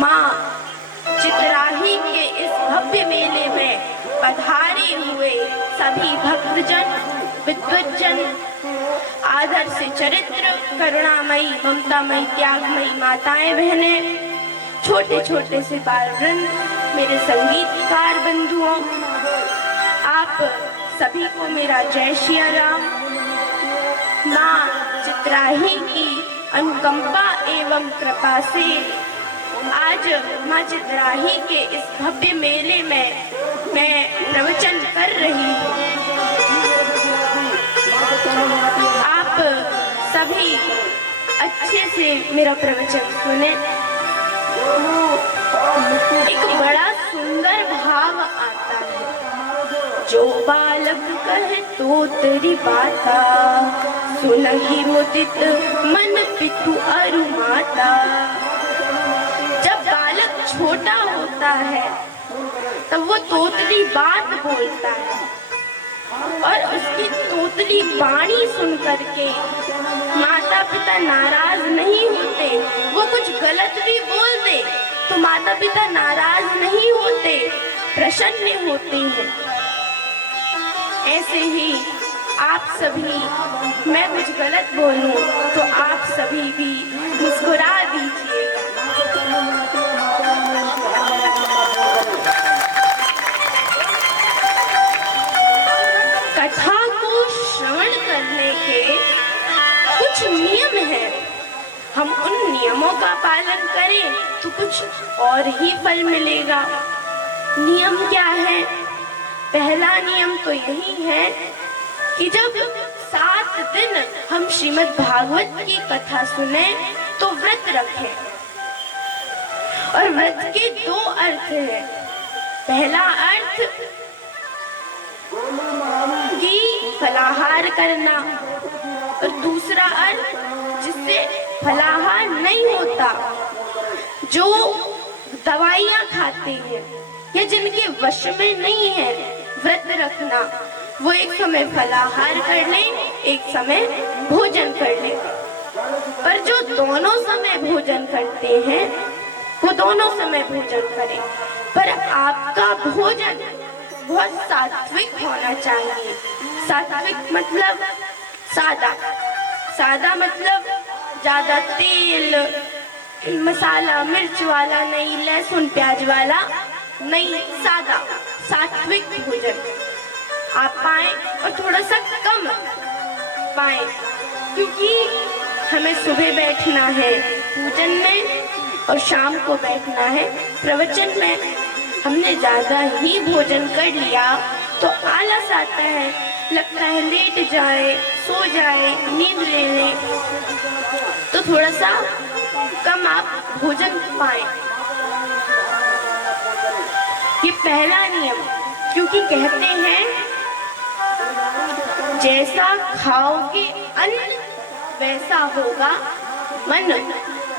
माँ चित्राही के इस भव्य मेले में पधारे हुए सभी भक्तजन, विद्वज्जन, आदर से चरित्र, करुणामयी, ममतामयी, त्यागमयी माताएं, बहनें, छोटे छोटे से बाल वृंद, मेरे संगीतकार बंधुओं, आप सभी को मेरा जय श्री राम। माँ चित्राही की अनुकंपा एवं कृपा से आज माँ चित्राही के इस भव्य मेले में मैं प्रवचन कर रही हूँ। आप सभी अच्छे से मेरा प्रवचन सुने। एक बड़ा सुंदर भाव आता है, जो बालक कहे तो तेरी बाता, सुनहि मुदित मन पितु अरु माता। जब बालक छोटा होता है तब वो तोतली बात बोलता है और उसकी तोतली वाणी सुन करके माता पिता नाराज नहीं होते। वो कुछ गलत भी बोल दे तो माता पिता नाराज नहीं होते, प्रसन्न होते हैं। ऐसे ही आप सभी, मैं कुछ गलत बोलूं तो आप सभी भी मुस्कुरा दीजिए। कथा को श्रवण करने के कुछ नियम हैं। हम उन नियमों का पालन करें तो कुछ और ही फल मिलेगा। नियम क्या है? पहला नियम तो यही है कि जब 7 दिन हम श्रीमद् भागवत की कथा सुने तो व्रत रखें। और व्रत के 2 अर्थ हैं। पहला अर्थ कि फलाहार करना और दूसरा अर्थ जिससे फलाहार नहीं होता, जो दवाइयाँ खाते हैं या जिनके वश में नहीं है व्रत रखना, वो एक समय फलाहार कर लें, एक समय भोजन कर लें। पर जो दोनों समय भोजन करते हैं वो दोनों समय भोजन करें, पर आपका भोजन बहुत सात्विक होना चाहिए। सात्विक मतलब सादा। सादा मतलब ज्यादा तेल मसाला मिर्च वाला नहीं, लहसुन प्याज वाला नहीं, सादा सात्विक भोजन आप पाएं और थोड़ा सा कम पाएं, क्योंकि हमें सुबह बैठना है पूजन में और शाम को बैठना है प्रवचन में। हमने ज्यादा ही भोजन कर लिया तो आलस आता है, लगता है लेट जाए, सो जाए, नींद ले लें, तो थोड़ा सा कम आप भोजन पाएं। ये पहला नियम, क्योंकि कहते हैं जैसा खाओगे अन्न वैसा होगा मन,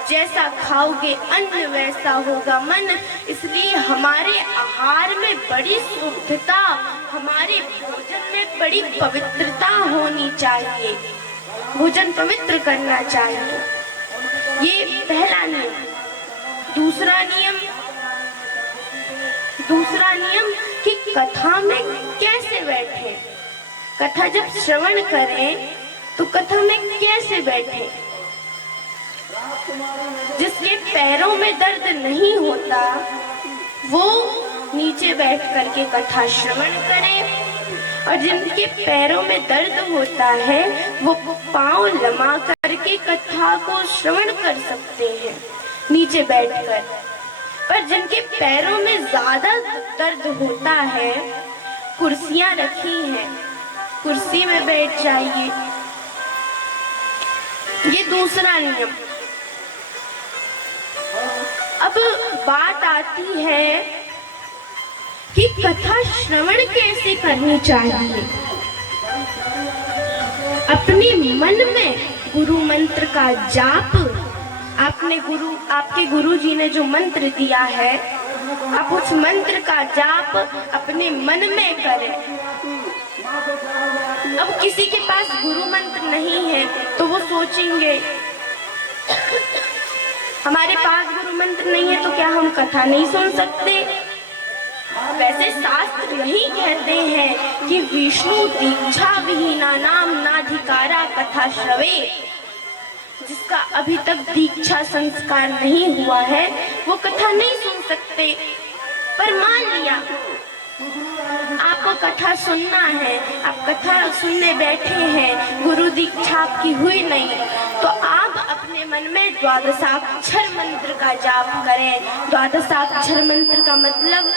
जैसा खाओगे अन्न वैसा होगा मन। इसलिए हमारे आहार में बड़ी शुद्धता, हमारे भोजन में बड़ी पवित्रता होनी चाहिए, भोजन पवित्र करना चाहिए। ये पहला नियम। दूसरा नियम कि कथा में कैसे बैठे। कथा जब श्रवण करें तो कथा में कैसे बैठे। जिसके पैरों में दर्द नहीं होता वो नीचे बैठ करके कथा श्रवण करें, और जिनके पैरों में दर्द होता है वो पांव लमा करके कथा को श्रवण कर सकते हैं नीचे बैठकर। पर जिनके पैरों में ज्यादा दर्द होता है, कुर्सियां रखी हैं, कुर्सी में बैठ जाइए। ये दूसरा नियम। अब बात आती है कि कथा श्रवण कैसे करनी चाहिए। अपने मन में गुरु मंत्र का जाप, आपके गुरु जी ने जो मंत्र दिया है, आप उस मंत्र का जाप अपने मन में करें। अब किसी के पास गुरु मंत्र नहीं है तो वो सोचेंगे हमारे पास गुरु मंत्र नहीं है तो क्या हम कथा नहीं सुन सकते? वैसे शास्त्र यही कहते हैं कि विष्णु दीक्षा विहीना नाम नाधिकारा कथा श्रवे। जिसका अभी तक दीक्षा संस्कार नहीं हुआ है वो कथा नहीं सुन सकते। पर मान लिया आपको कथा सुनना है, आप कथा सुनने बैठे हैं, गुरु दीक्षा आपकी हुई नहीं, तो आप अपने मन में द्वादशाक्षर मंत्र का जाप करें। द्वादशाक्षर मंत्र का मतलब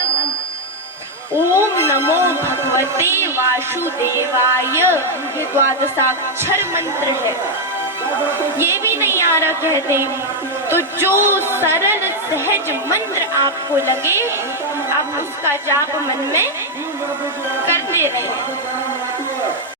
ओम नमो भगवते वासुदेवाय, ये द्वादशाक्षर मंत्र है। ये भी नहीं आ रहा कहते तो जो सरल सहज मंत्र आपको लगे आप उसका जाप मन में करते रहें।